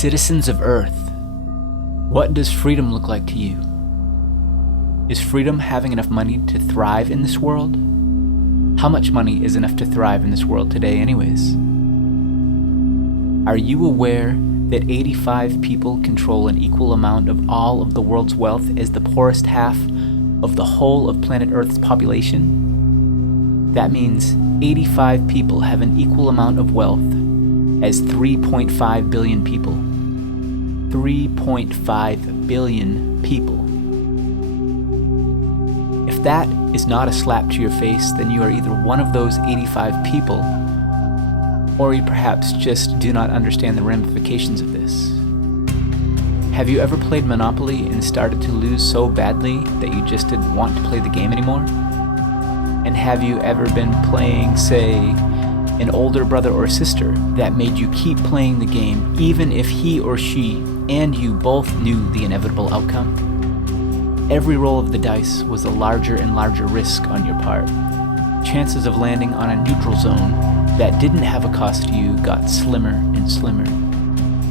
Citizens of Earth, what does freedom look like to you? Is freedom having enough money to thrive in this world? How much money is enough to thrive in this world today anyways? Are you aware that 85 people control an equal amount of all of the world's wealth as the poorest half of the whole of planet Earth's population? That means 85 people have an equal amount of wealth as 3.5 billion people. 3.5 billion people. If that is not a slap to your face, then you are either one of those 85 people, or you perhaps just do not understand the ramifications of this. Have you ever played Monopoly and started to lose so badly that you just didn't want to play the game anymore? And have you ever been playing, say, an older brother or sister that made you keep playing the game even if he or she and you both knew the inevitable outcome? Every roll of the dice was a larger and larger risk on your part. Chances of landing on a neutral zone that didn't have a cost to you got slimmer and slimmer.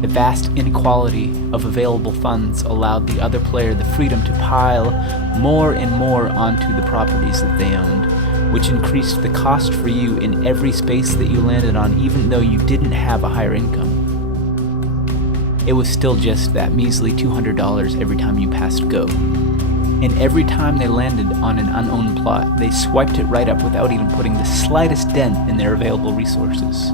The vast inequality of available funds allowed the other player the freedom to pile more and more onto the properties that they owned, which increased the cost for you in every space that you landed on, even though you didn't have a higher income. It was still just that measly $200 every time you passed go. And every time they landed on an unowned plot, they swiped it right up without even putting the slightest dent in their available resources,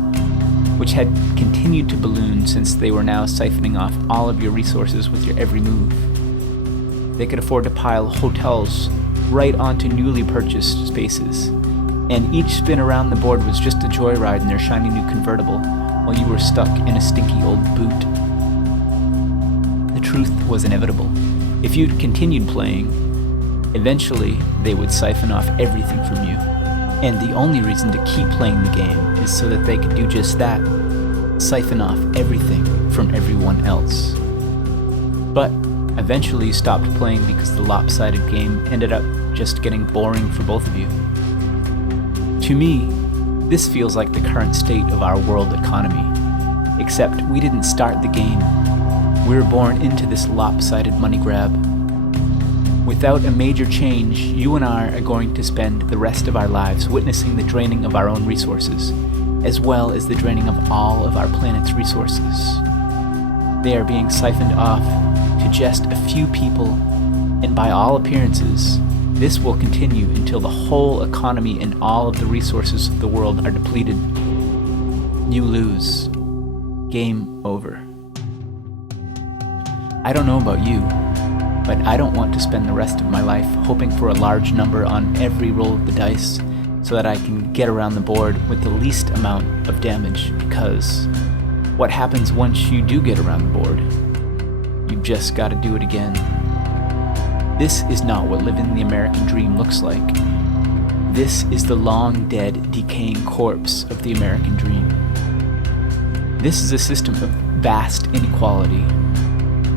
which had continued to balloon since they were now siphoning off all of your resources with your every move. They could afford to pile hotels right onto newly purchased spaces, and each spin around the board was just a joyride in their shiny new convertible while you were stuck in a stinky old boot. The truth was inevitable. If you'd continued playing, eventually they would siphon off everything from you. And the only reason to keep playing the game is so that they could do just that, siphon off everything from everyone else. But eventually you stopped playing because the lopsided game ended up just getting boring for both of you. To me, this feels like the current state of our world economy, except we didn't start the game. We were born into this lopsided money grab. Without a major change, you and I are going to spend the rest of our lives witnessing the draining of our own resources, as well as the draining of all of our planet's resources. They are being siphoned off to just a few people, and by all appearances, this will continue until the whole economy and all of the resources of the world are depleted. You lose. Game over. I don't know about you, but I don't want to spend the rest of my life hoping for a large number on every roll of the dice so that I can get around the board with the least amount of damage, because what happens once you do get around the board? You've just got to do it again. This is not what living the American dream looks like. This is the long dead, decaying corpse of the American dream. This is a system of vast inequality,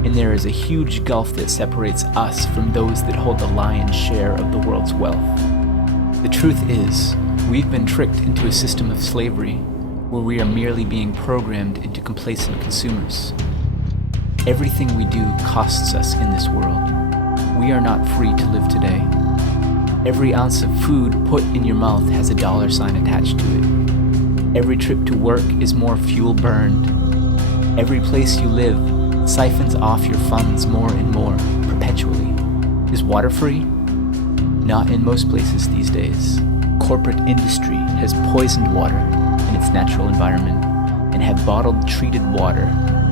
and there is a huge gulf that separates us from those that hold the lion's share of the world's wealth. The truth is, we've been tricked into a system of slavery where we are merely being programmed into complacent consumers. Everything we do costs us in this world. We are not free to live today. Every ounce of food put in your mouth has a dollar sign attached to it. Every trip to work is more fuel burned. Every place you live siphons off your funds more and more, perpetually. Is water free? Not in most places these days. Corporate industry has poisoned water in its natural environment and have bottled treated water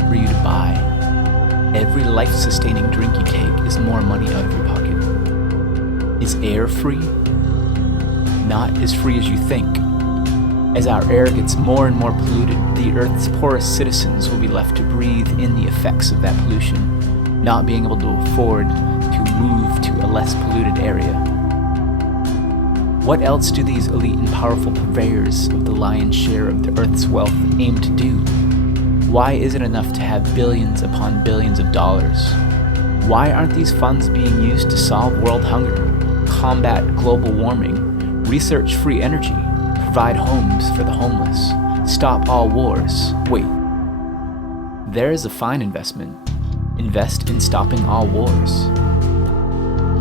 for you to buy. Every life-sustaining drink you take is more money out of your pocket. Is air free? Not as free as you think. As our air gets more and more polluted, the Earth's poorest citizens will be left to breathe in the effects of that pollution, not being able to afford to move to a less polluted area. What else do these elite and powerful purveyors of the lion's share of the Earth's wealth aim to do? Why is it enough to have billions upon billions of dollars? Why aren't these funds being used to solve world hunger, combat global warming, research free energy, provide homes for the homeless, stop all wars? Wait, There is a fine investment. Invest in stopping all wars.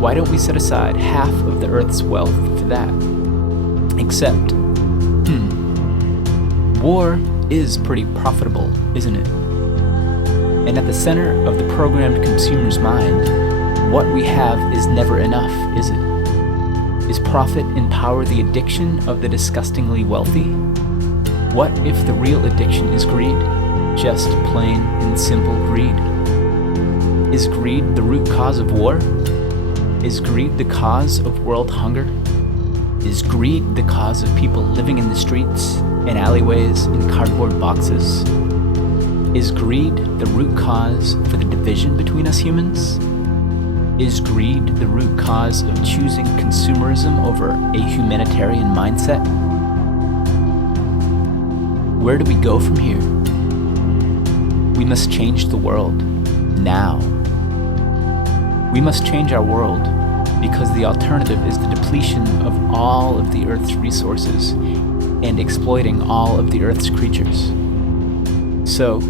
Why don't we set aside half of the Earth's wealth for that? Except, war is pretty profitable, isn't it? And at the center of the programmed consumer's mind, what we have is never enough, is it? Is profit empower the addiction of the disgustingly wealthy? What if the real addiction is greed? Just plain and simple greed? Is greed the root cause of war? Is greed the cause of world hunger? Is greed the cause of people living in the streets, in alleyways, in cardboard boxes? Is greed the root cause for the division between us humans? Is greed the root cause of choosing consumerism over a humanitarian mindset? Where do we go from here? We must change the world, now. We must change our world because the alternative is the depletion of all of the Earth's resources and exploiting all of the Earth's creatures. So,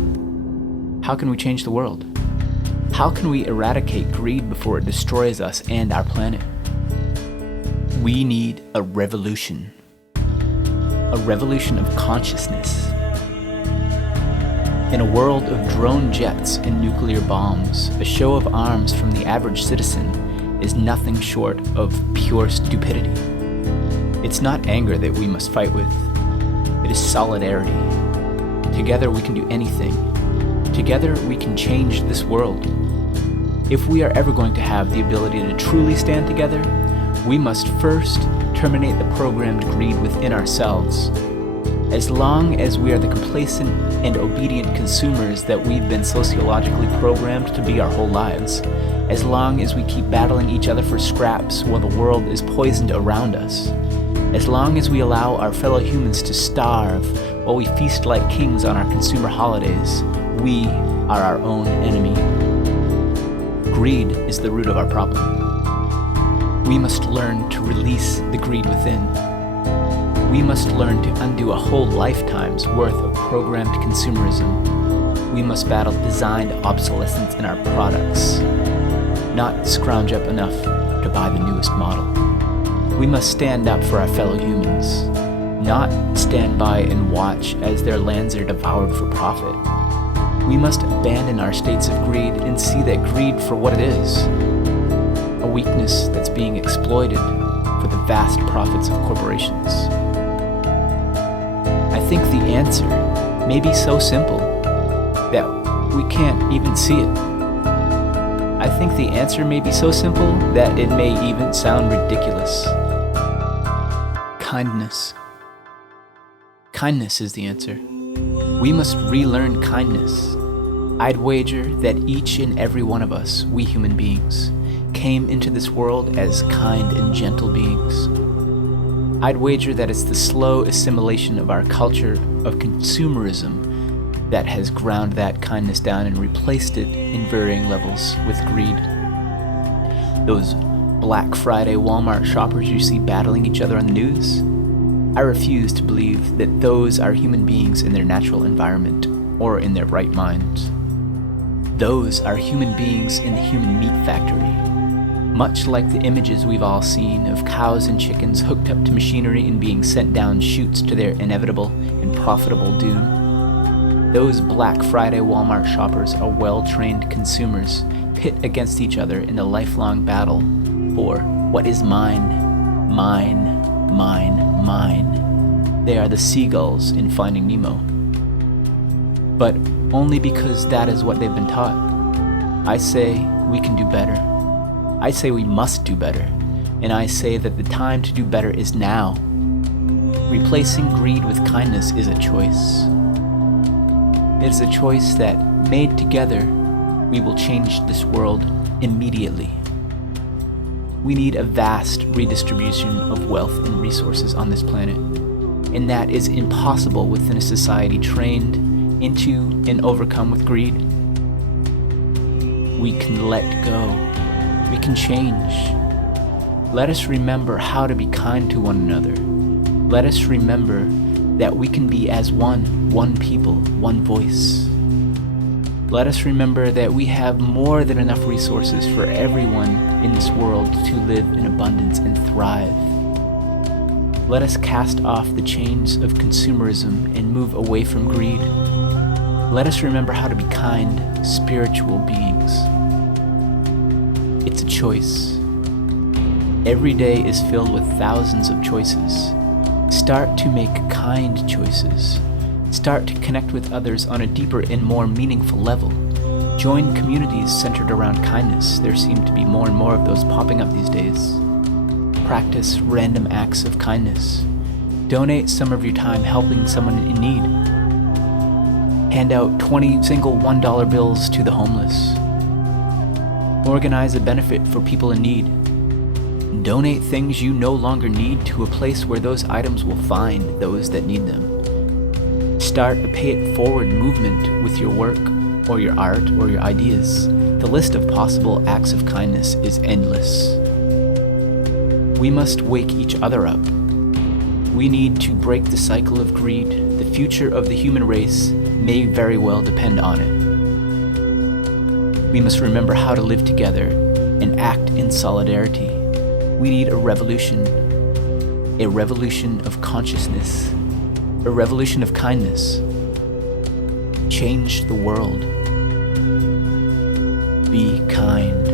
how can we change the world? How can we eradicate greed before it destroys us and our planet? We need a revolution. A revolution of consciousness. In a world of drone jets and nuclear bombs, a show of arms from the average citizen is nothing short of pure stupidity. It's not anger that we must fight with. It is solidarity. Together we can do anything. Together we can change this world. If we are ever going to have the ability to truly stand together, we must first terminate the programmed greed within ourselves. As long as we are the complacent and obedient consumers that we've been sociologically programmed to be our whole lives, as long as we keep battling each other for scraps while the world is poisoned around us, as long as we allow our fellow humans to starve while we feast like kings on our consumer holidays, we are our own enemy. Greed is the root of our problem. We must learn to release the greed within. We must learn to undo a whole lifetime's worth of programmed consumerism. We must battle designed obsolescence in our products, not scrounge up enough to buy the newest model. We must stand up for our fellow humans, not stand by and watch as their lands are devoured for profit. We must abandon our states of greed and see that greed for what it is, a weakness that's being exploited for the vast profits of corporations. I think the answer may be so simple that we can't even see it. I think the answer may be so simple that it may even sound ridiculous. Kindness. Kindness is the answer. We must relearn kindness. I'd wager that each and every one of us, we human beings, came into this world as kind and gentle beings. I'd wager that it's the slow assimilation of our culture of consumerism that has ground that kindness down and replaced it in varying levels with greed. Those Black Friday Walmart shoppers you see battling each other on the news, I refuse to believe that those are human beings in their natural environment or in their right minds. Those are human beings in the human meat factory. Much like the images we've all seen of cows and chickens hooked up to machinery and being sent down chutes to their inevitable and profitable doom. Those Black Friday Walmart shoppers are well-trained consumers pit against each other in a lifelong battle for what is mine, mine, mine, mine. They are the seagulls in Finding Nemo. But only because that is what they've been taught. I say we can do better. I say we must do better, and I say that the time to do better is now. Replacing greed with kindness is a choice. It is a choice that, made together, we will change this world immediately. We need a vast redistribution of wealth and resources on this planet, and that is impossible within a society trained into and overcome with greed. We can let go. We can change. Let us remember how to be kind to one another. Let us remember that we can be as one people, one voice. Let us remember that we have more than enough resources for everyone in this world to live in abundance and thrive. Let us cast off the chains of consumerism and move away from greed. Let us remember how to be kind, spiritual beings. It's a choice. Every day is filled with thousands of choices. Start to make kind choices. Start to connect with others on a deeper and more meaningful level. Join communities centered around kindness. There seem to be more and more of those popping up these days. Practice random acts of kindness. Donate some of your time helping someone in need. Hand out 20 single $1 bills to the homeless. Organize a benefit for people in need. Donate things you no longer need to a place where those items will find those that need them. Start a pay it forward movement with your work or your art or your ideas. The list of possible acts of kindness is endless. We must wake each other up. We need to break the cycle of greed. The future of the human race may very well depend on it. We must remember how to live together and act in solidarity. We need a revolution of consciousness, a revolution of kindness. Change the world. Be kind.